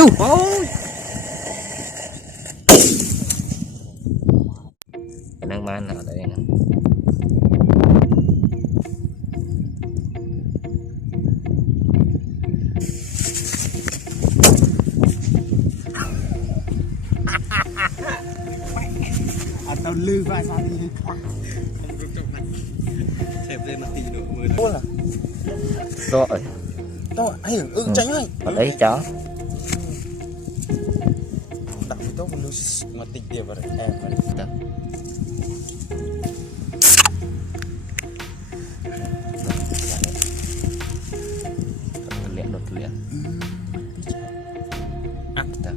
Đủ ôi năng man nào đây nè. Tao lư vai sao đi thêm lên mặt tí nữa mới buồn à Rồi tao hay tránh hay ở đấy chó đặt cái tốt mình mà tịch điểm vào em mà đột liền ác ta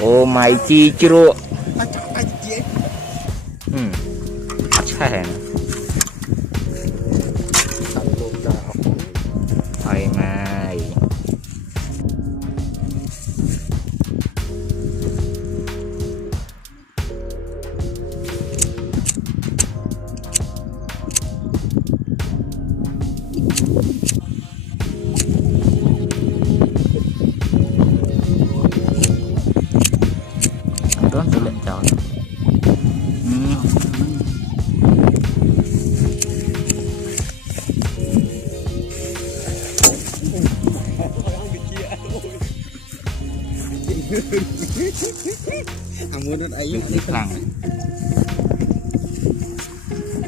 ô mày chi chua chèn ai mày đó tôi lệnh chọn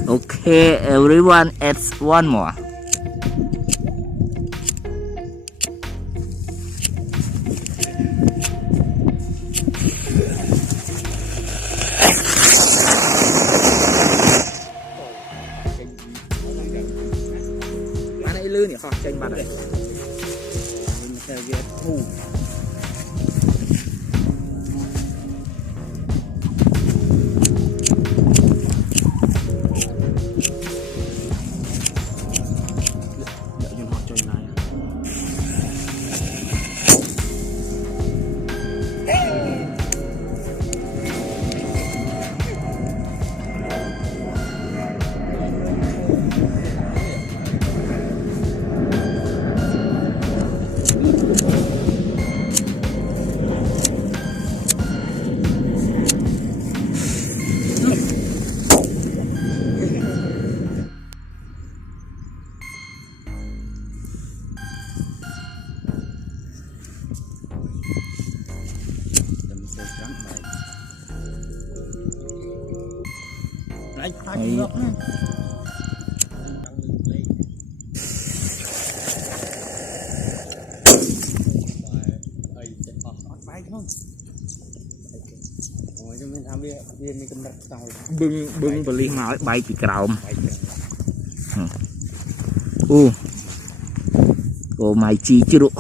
Okay, everyone adds one more. Mana ilu nih kok ceng banget. Ini saya gitu. Anh phải ngược nữa. Bưng beli máu bay chỉ cào ô mày chi chứ độ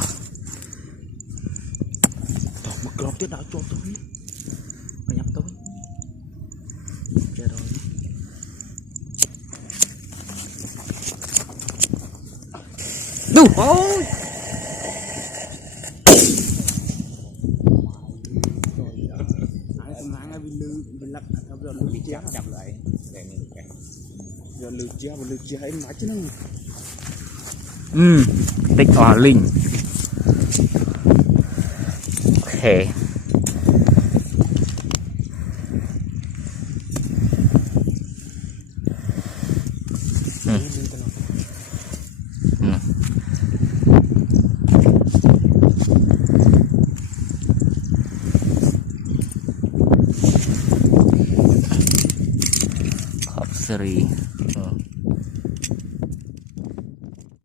Một cột tiếp đó cho tôi nhập tôi chờ rồi đủ ôi chậm lại để mình giờ lượt chia em nói chứ nó tích hòa linh ok seri